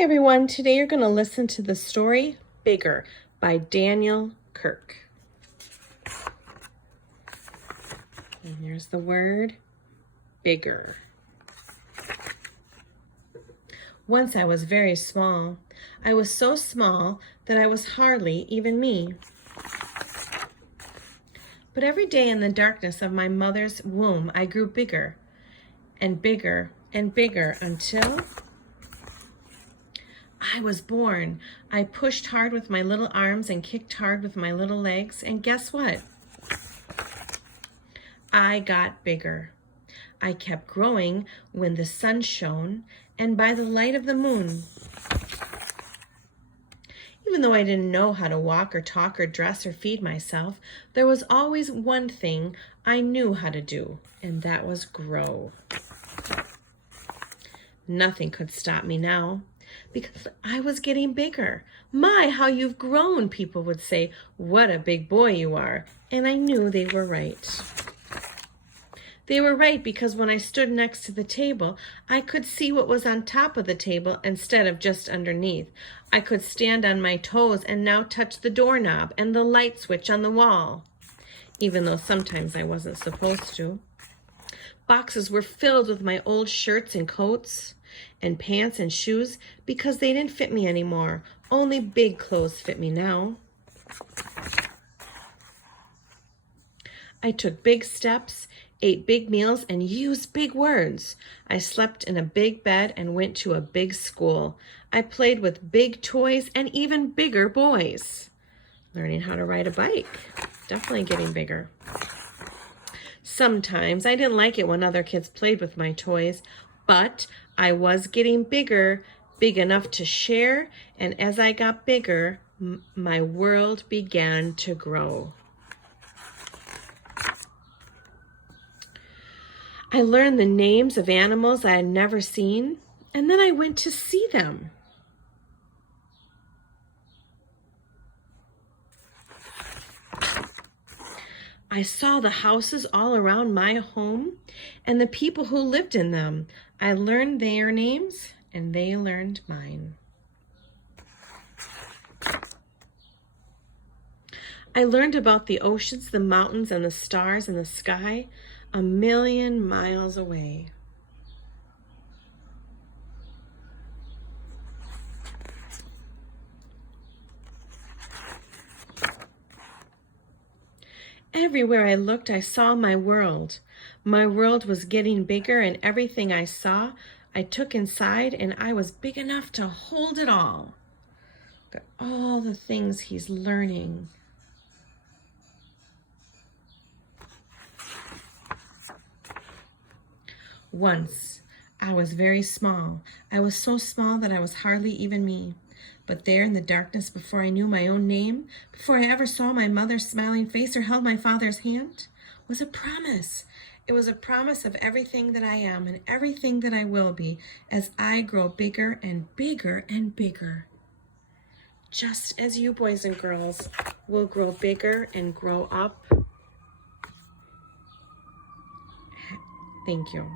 Hi everyone, today you're going to listen to the story Bigger by Daniel Kirk. And here's the word bigger. Once I was very small. I was so small that I was hardly even me. But every day in the darkness of my mother's womb, I grew bigger and bigger and bigger until I was born. I pushed hard with my little arms and kicked hard with my little legs. And guess what? I got bigger. I kept growing when the sun shone and by the light of the moon. Even though I didn't know how to walk or talk or dress or feed myself, there was always one thing I knew how to do, and that was grow. Nothing could stop me now, because I was getting bigger. My, how you've grown, people would say. What a big boy you are. And I knew they were right. They were right because when I stood next to the table, I could see what was on top of the table instead of just underneath. I could stand on my toes and now touch the doorknob and the light switch on the wall, even though sometimes I wasn't supposed to. Boxes were filled with my old shirts and coats and pants and shoes because they didn't fit me anymore. Only big clothes fit me now. I took big steps, ate big meals, and used big words. I slept in a big bed and went to a big school. I played with big toys and even bigger boys. Learning how to ride a bike. Definitely getting bigger. Sometimes I didn't like it when other kids played with my toys, but I was getting bigger, big enough to share, and as I got bigger, my world began to grow. I learned the names of animals I had never seen, and then I went to see them. I saw the houses all around my home and the people who lived in them. I learned their names, and they learned mine. I learned about the oceans, the mountains, and the stars in the sky 1,000,000 miles away. Everywhere I looked, I saw my world. My world was getting bigger, and everything I saw, I took inside, and I was big enough to hold it all. Look at all the things he's learning. Once, I was very small. I was so small that I was hardly even me. But there in the darkness, before I knew my own name, before I ever saw my mother's smiling face or held my father's hand, was a promise. It was a promise of everything that I am and everything that I will be as I grow bigger and bigger and bigger. Just as you boys and girls will grow bigger and grow up. Thank you.